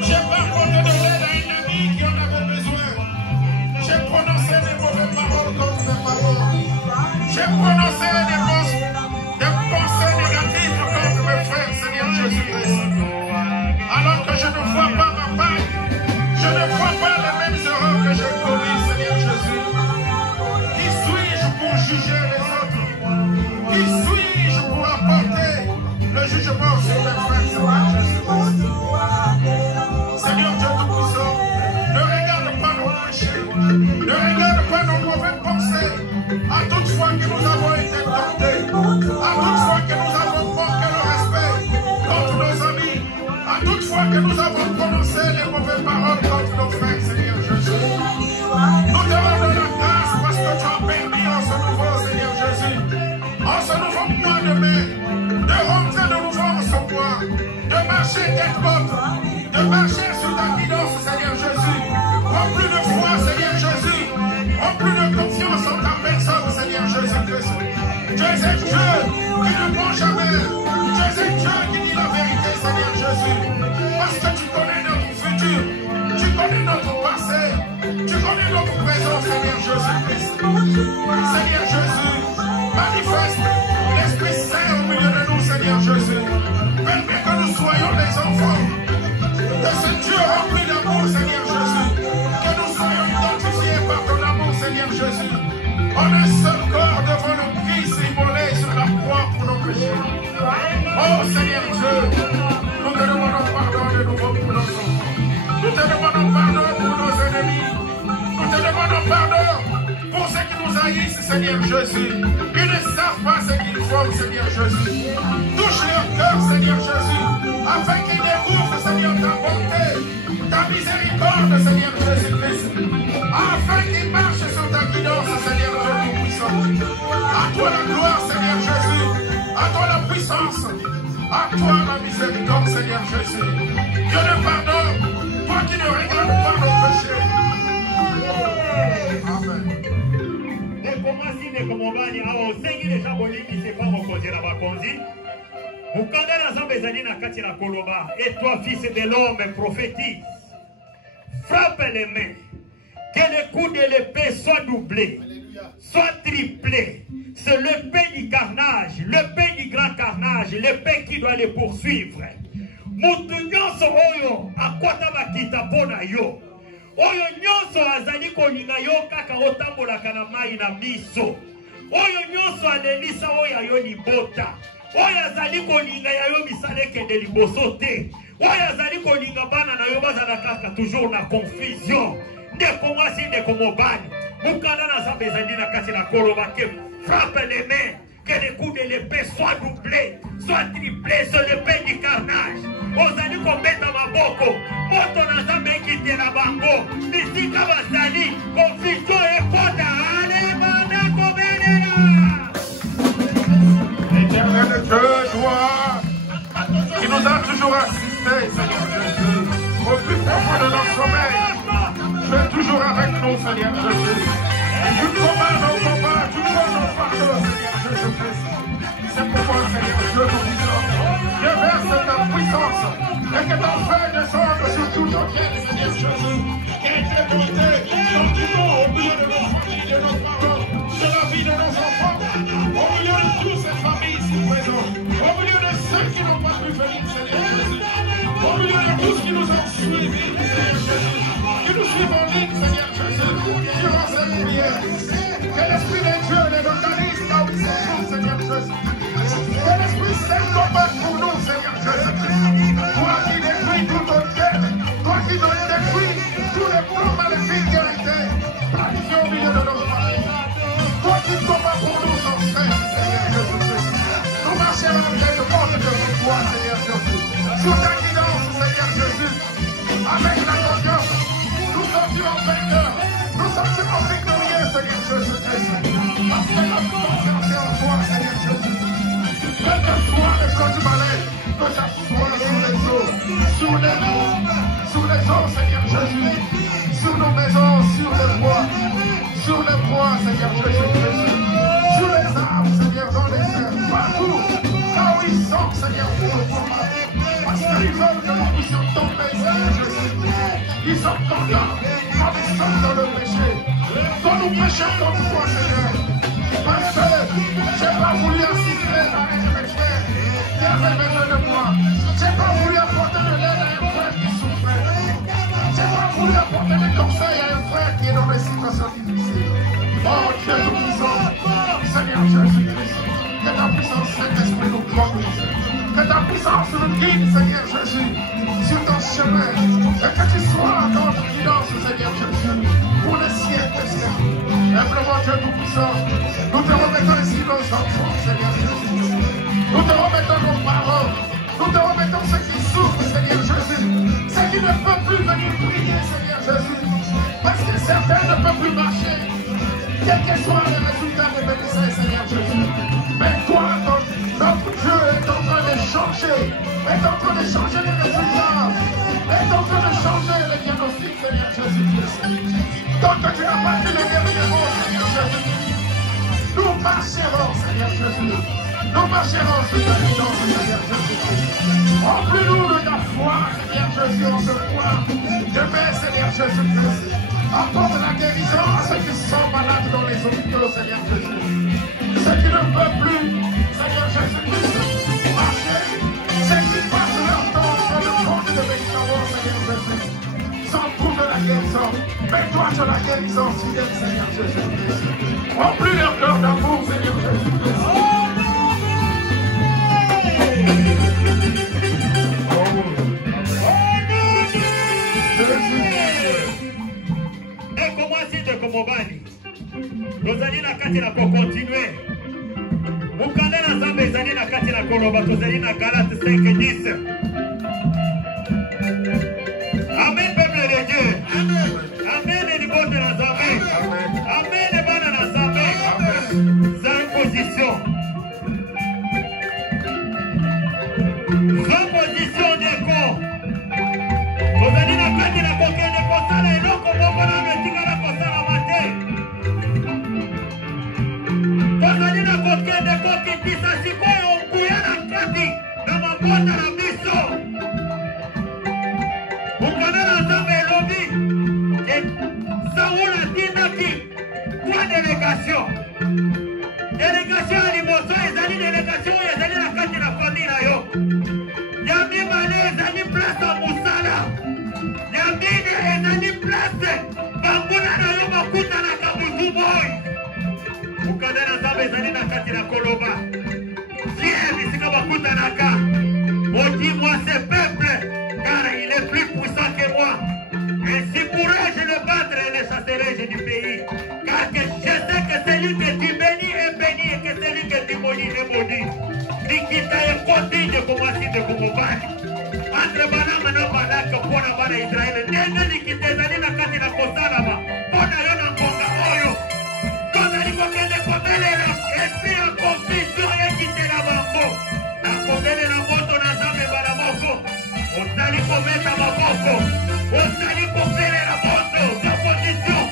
Je n'ai pas apporté de l'aide à un ami qui en avait besoin. J'ai prononcé des mauvaises paroles contre mes parents. J'ai prononcé des pensées négatives contre mes frères, Seigneur Jésus-Christ. Alors que je ne vois pas ma part, je ne vois pas les mêmes erreurs que j'ai commises, Seigneur Jésus. Qui suis-je pour juger les autres? Qui suis-je pour apporter le jugement sur mes frères, Seigneur Jésus-Christ? Seigneur Dieu Tout-Puissant, ne regarde pas nos péchés, ne regarde pas nos mauvaises pensées. À toute fois que nous avons été tentés, à toute fois que nous avons manqué le respect contre nos amis, à toute fois que nous avons prononcé les mauvaises paroles contre nos frères, Seigneur Jésus. Nous te rendons la grâce parce que tu as permis en ce nouveau, Seigneur Jésus, en ce nouveau mois de mai, de rentrer de nouveau en ce mois, de marcher tête haute, de marcher sur ta guidance, Seigneur Jésus. Remplis de foi, Seigneur Jésus. Remplis de confiance en ta personne, Seigneur Jésus-Christ. Tu es un Dieu qui ne ment jamais. Tu es un Dieu qui dit la vérité, Seigneur Jésus. Parce que tu connais notre futur. Tu connais notre passé. Tu connais notre présent, Seigneur Jésus-Christ. Seigneur Jésus, manifeste l'Esprit Saint au milieu de nous, Seigneur Jésus. Permets que nous soyons des enfants de ce Dieu rempli d'amour, Seigneur Jésus. Que nous soyons identifiés par ton amour, Seigneur Jésus. En un seul corps devant le Christ immolé sur la croix pour nos péchés. Oh Seigneur Dieu, nous te demandons pardon de nouveau pour nos enfants. Nous te demandons pardon pour nos ennemis. Nous te demandons pardon pour ceux qui nous haïssent, Seigneur Jésus. Ils ne savent pas ce qu'ils font, Seigneur Jésus. Touche leur cœur, Seigneur Jésus, afin qu'ils découvrent, Seigneur, ta bonté, ta miséricorde, Seigneur Jésus-Christ, afin qu'ils marchent sur ta guidance, Seigneur Dieu Tout-Puissant. À toi la gloire, Seigneur Jésus. À toi la puissance, grâce. À toi la miséricorde, Seigneur Jésus. Dieu de pardon, toi qui ne regardes pas nos péchés. Amen. Et toi, fils de l'homme, prophétise. Frappe les mains. Que le coup de l'épée soit doublé, soit triplé. C'est l'épée du carnage, l'épée du grand carnage, l'épée qui doit les poursuivre. Mutu nyonso oyo akwata bakita pona yo. Oyo nyonso azali kolinga yo kaka otambolaka na mai na miso. Oyo nyonso alelisa oyo ayo libota. Oyo azali kolinga ya yo misaleke de liboso te. Oyo azali kolinga bana na yo bazala kaka toujours na confusion. Ndeko mwasi ndeko mobali. Mukanda na zambe ezali na kati na koloba ke frappe les mains. Que les coups de l'épée soient doublés, soient triplés sur l'épée du carnage. Ozali kombeta maboko, moto na zambe kite na bango, misika bazali, confusion et kota, allez banda kobenera. Éternel Dieu, toi, qui nous a toujours assistés, Seigneur Jésus, au plus profond de notre sommeil, tu es toujours avec nous, Seigneur Jésus. Tu combats nos combats, tu prends nos fardeaux, Seigneur Jésus-Christ. C'est pourquoi, Seigneur Dieu, nous disons, déverse ta puissance et que ton feu descende sur tout notre ciel, Seigneur Jésus, qui a été porté dans tout monde, au milieu de nos familles, de nos parents, de la vie de nos enfants, au milieu de toutes ces familles ici présentes, au milieu de ceux qui n'ont pas pu venir, Seigneur Jésus, au milieu de tous qui nous ont suivis, Seigneur Jésus, qui nous suivent en ligne, Seigneur Jésus, durant cette prière. Que l'Esprit de Dieu les localise là où ils sont, Seigneur Jésus. Que l'Esprit Saint combatte pour nous, Seigneur Jésus. Toi qui détruis toute notre tête, toi qui détruis tous les plans maléfiques qui ont été planifiés au milieu de nos familles. Toi qui combats pour nous sans cesse, Seigneur Jésus. Nous marchons en tête forte de toi, Seigneur Jésus. Sous ta guidance, Seigneur Jésus. Avec la confiance, nous sortirons vainqueurs. Nous sortirons victorieux, Seigneur Jésus-Christ. Parce que notre confiance est en toi, Seigneur Jésus. Quel que soit le corps du malais, que ça soit sur les eaux, sur les eaux, Seigneur Jésus, sur nos maisons, sur les bois, Seigneur Jésus-Christ, sur les arbres, Seigneur, dans les airs, partout, là où ils sont, Seigneur, pour le combat. Parce qu'ils veulent que nous puissions tomber, Seigneur Jésus. Ils sont contents quand ils sont dans le péché. Quand nous péchons contre toi, Seigneur. Parce que je n'ai pas voulu assister à mes frères qui avaient besoin de moi. Je n'ai pas voulu apporter de l'aide à un frère qui souffrait. Je n'ai pas voulu apporter des conseils à un frère qui est dans des situations difficiles. Oh Dieu tout-puissant, Seigneur Jésus-Christ, que ta puissance, Saint-Esprit, nous conduise. Que ta puissance nous guide, Seigneur Jésus, sur ton chemin. Et que tu sois dans notre guidance, Seigneur Jésus, pour les siècles des siècles. Simplement, Dieu tout-puissant, nous te remettons ici nos enfants, Seigneur Jésus. Nous te remettons nos parents. Nous te remettons ceux qui souffrent, Seigneur Jésus. Ceux qui ne peuvent plus venir prier, Seigneur Jésus. Parce que certains ne peuvent plus marcher. Quel que soit le résultat de médecins, Seigneur Jésus. Mais toi, notre Dieu est en train de changer. Est en train de changer les résultats. Est en train de changer les diagnostics, Seigneur Jésus-Christ. Donc tu n'as pas vu les derniers mots, Seigneur Jésus-Christ. Nous marcherons, Seigneur Jésus. Nous marcherons sur ta guidance, Seigneur Jésus-Christ. Remplis-nous de ta foi, Seigneur Jésus, en ce point. Demain, Seigneur Jésus-Christ. Apporte la guérison à ceux qui sont malades dans les hôpitaux, Seigneur Jésus. Ceux qui ne peuvent plus, Seigneur Jésus-Christ, marcher. Ceux qui passent leur temps dans le compte de médicaments, Seigneur Jésus. Sans trouver la guérison. Mais toi, tu as la guérison, Seigneur Jésus-Christ. Remplis leur cœur d'amour, Seigneur Jésus-Christ. Mobali tozali na kati na kokontinue mokanda na nzambe ezali na kati na koloba tozali na Galate 5:10. Amen, peuple de Dieu. Amen, libote na nzambe. Amen, bana na nzambe. Za position Saoul atindaki 3 délégations. Délégation ya liboso ezali délégation oyo ezali na kati na famille na yo. Ya mibale ezali place ya mosala. Ya mine ezali place banguna na yo bakutanaka mozumu oyo. Mokanda na Nzambe ezali na kati na koloba. Fier bisika bakutanaka. Dis-moi ce peuple, car il est plus puissant que moi. Ainsi pourrais-je le battre et le chasserai-je du pays. Car je sais que celui que tu bénis est béni et que celui que tu maudis est maudit. Nikita est continue de commencer de combattre. Entre Balaam et Balak pour la barre Israël. Nene Nikita est na kati na kosalama. Pona yo na konga oyo. Kozali kokende kobelela esprit en confusion ekitela bango. Na kobelela moto na Nzambe bala moko. Osali kometa maboko. Osali kobelela moto sa position.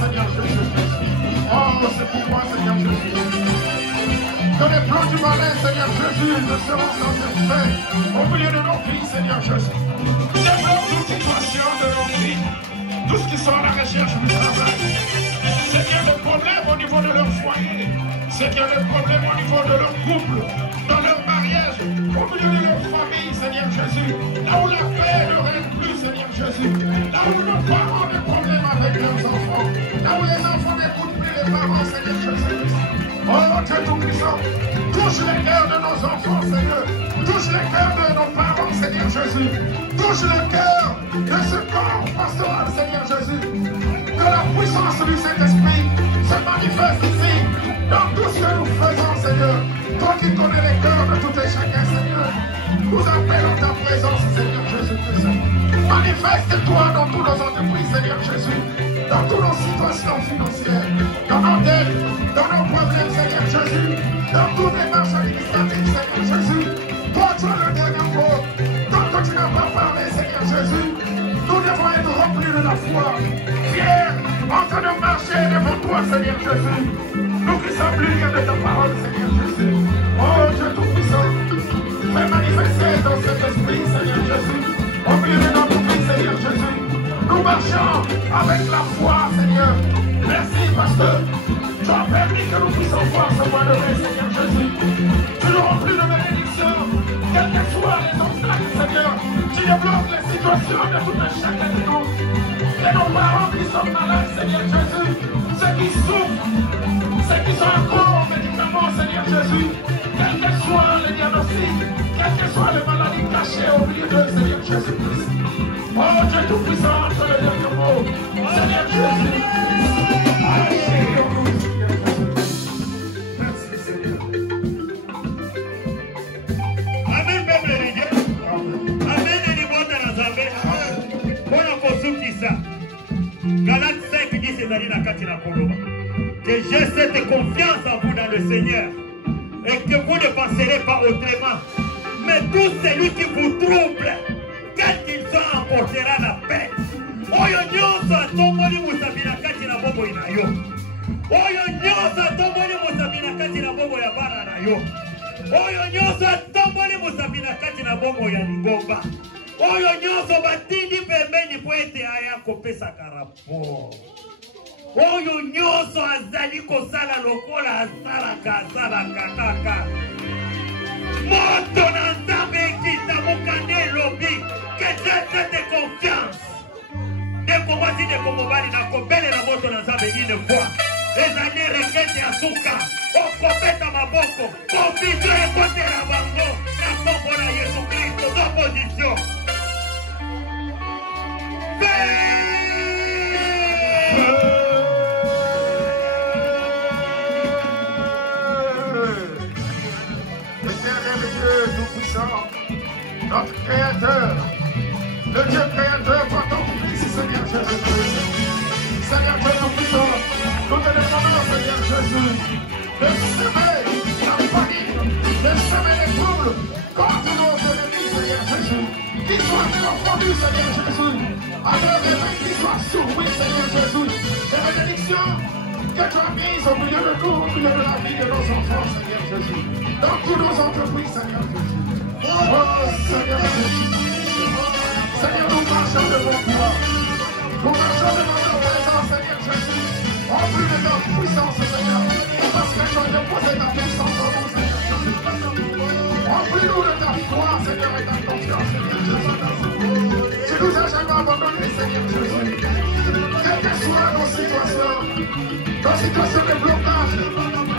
Seigneur Jésus-Christ. Oh, c'est pourquoi, Seigneur Jésus. Que les plans du malin, Seigneur Jésus, ne seront sans effet au milieu de nos vies, Seigneur Jésus. Débloque toute situation de nos vies, tout ce qui sont à la recherche du travail. Ceux qui ont des problèmes au niveau de leur foyer, ceux qui ont des problèmes au niveau de leur couple, dans leur mariage, au milieu de leur famille, Seigneur Jésus. Là où la paix ne règne plus, Seigneur Jésus. Là où nos parents ont des problèmes avec leurs enfants. Là où les enfants n'écoutent plus les parents, Seigneur Jésus. Oh Dieu Tout-Puissant, touche les cœurs de nos enfants, Seigneur. Touche les cœurs de nos parents, Seigneur Jésus. Touche le cœur de ce corps pastoral, Seigneur Jésus. Que la puissance du Saint-Esprit se manifeste ici, dans tout ce que nous faisons, Seigneur. Toi qui connais les cœurs de tout et chacun, Seigneur. Nous appelons ta présence, Seigneur Jésus-Christ. Manifeste-toi dans tous nos entreprises, Seigneur Jésus. Dans toutes nos situations financières, dans nos dettes, dans nos problèmes, Seigneur Jésus. Dans toutes les marches administratives, Seigneur Jésus. Toi, tu as le dernier mot. Tant que tu n'as pas parlé, Seigneur Jésus, nous devons être remplis de la foi. Fiers, en train de marcher devant toi, Seigneur Jésus. Nous qui sommes libres de ta parole, Seigneur Jésus. Oh Dieu Tout-Puissant, fais manifester dans cet esprit, Seigneur Jésus. Au milieu de notre vie, Seigneur Jésus. Nous marchons avec la foi, Seigneur. Merci parce que tu as permis que nous puissions voir ce mois de mai, Seigneur Jésus. Tu nous remplis de bénédictions, quels que soient les obstacles, Seigneur. Tu débloques les situations de tout un chacun de nous. Et nos parents qui sont malades, Seigneur Jésus. Ceux qui souffrent, ceux qui sont encore aux médicaments, Seigneur Jésus. Quels que soient les diagnostics, quelles que soient les maladies cachées au milieu d'eux, Seigneur Jésus-Christ. Oh Dieu Tout-Puissant, entre le dernier mot, Seigneur Jésus. Merci Seigneur. Amen, peuple de Dieu. Amen, les mots de la Zambé. Pour la construction, Galates 5 dit c'est d'aller dans Katina Koloba. Que j'ai cette confiance en vous dans le Seigneur et que vous ne penserez pas autrement. Mais tout celui qui vous trouble, quel qu'il soit, emportera la paix. Oyo nyonso atomboli musabi na kati na bobo na yo. Oyo nyonso atomboli musabi na kati na bobo ya bana na yo. Oyo nyonso atomboli musabi na kati na bobo ya lingomba. Oyo nyonso batindi pembeni po ete aya kopesa karapo. Oyo nyonso azali kosala lokola asalaka kaka. Moto na Nzambe kita mokande lobi que Dieu te de confiance. Deko mwasi deko mobali na kobele na moto na Nzambe une fois. Ezali rekete ya suka. Okobeta maboko. Confusion ekotela bango. Na kombo na Yesu Kristo. Opposition. Notre Créateur, le Dieu Créateur, toi ton Fils, Seigneur Jésus-Christ. Seigneur Dieu Tout-Puissant, nous te de semer la panique, de semer les troubles contre nos ennemis, Seigneur Jésus. Qu'ils soient confondus, Seigneur Jésus. Alors les mains qui soient soumis, Seigneur Jésus. Les bénédictions que tu as mises au milieu de nous, au milieu de la vie de nos enfants, Seigneur Jésus. Dans toutes nos entreprises, Seigneur Jésus. Oh, Seigneur Jésus. Seigneur, nous marchons devant toi. Nous marchons devant ta présence, Seigneur Jésus. Remplis de ta puissance, Seigneur. Parce que tu as déposé ta puissance en nous, Seigneur Jésus. Remplis-nous de ta foi, Seigneur, et ta confiance, Seigneur Jésus. Tu nous as jamais abandonnés, Seigneur Jésus. Quelles que soient nos situations de blocage,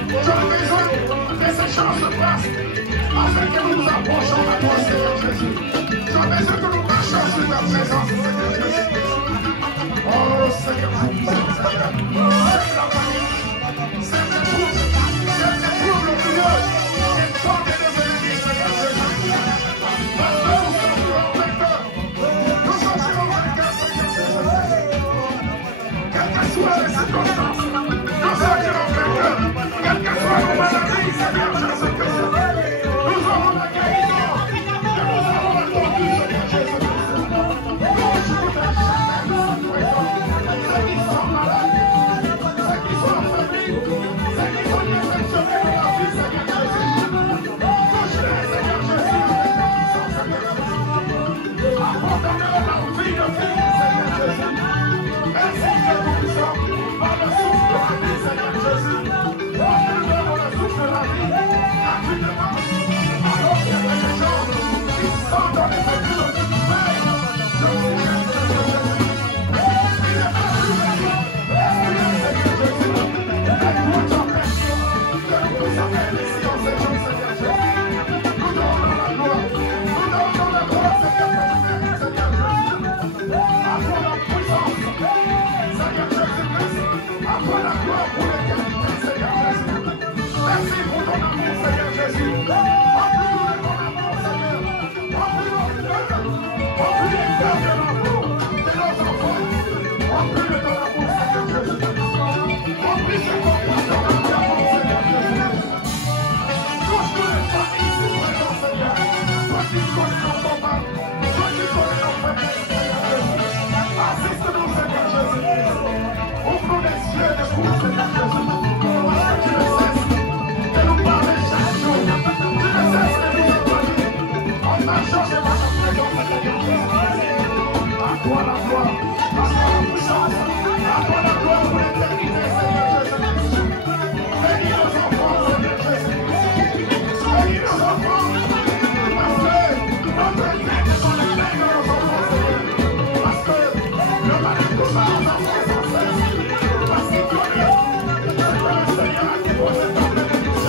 tu as besoin que ces choses se passent afin que nous nous approchons de toi, Seigneur Jésus. Tu as besoin que nous marchions sur ta présence, Seigneur Jésus. Oh, Seigneur Jésus, Seigneur. C'est la panique, c'est le trouble, le milieu, et porte de nos ennemis, Seigneur Jésus. Nous sortirons vainqueurs, Seigneur Jésus. Quelles que soient les circonstances, nous sortirons vainqueurs. Quelles que soient nos maladies, Seigneur Jésus. Nous aurons la guérison, et nous aurons la conduite, Seigneur Jésus. Ceux qui sont malades, ceux qui sont affaiblis, ceux qui sont déceptionnés de la vie, Seigneur Jésus. Touche-les, Seigneur Jésus, avec ta puissance, Seigneur Jésus. Apporte-leur la vie de vie, Seigneur Jésus. Merci que nous sommes par le souffle de la vie, Seigneur Jésus. Porte-leur dans le souffle de la vie, gratuitement. Alors qu'il y a des gens qui sont dans les éboules du Père. Je vous prie, Seigneur Jésus. Merci pour ton amour, Seigneur Jésus. Remplis-nous de ton amour, Seigneur. Remplis-nous de ton amour. Remplis les cœurs de l'amour de nos enfants. Remplis de ton amour, Seigneur Jésus. Remplis ce compassion de ton amour, Seigneur Jésus. Touche-nous les familles, si présent, Seigneur. Toi qui connais nos combats. Toi qui connais nos faiblesses, Seigneur Jésus. Assiste-nous, Seigneur Jésus. Ouvre-nous les yeux de vous, Seigneur Jésus. Parce que tu le sais. Nous parler chaque jour, tu ne cesses de nous entendre. En marchant devant ta présence, Seigneur Jésus. À toi la gloire, à toi la puissance, à toi la gloire pour l'éternité, Seigneur Jésus. Bénis nos enfants, Seigneur Jésus. Bénis nos enfants, parce que notre tête est dans les mains de nos enfants, Seigneur. Parce que le malheur touche à nos enfants sans cesse. Parce qu'ils connaissent ce que le Seigneur a déposé dans le Seigneur.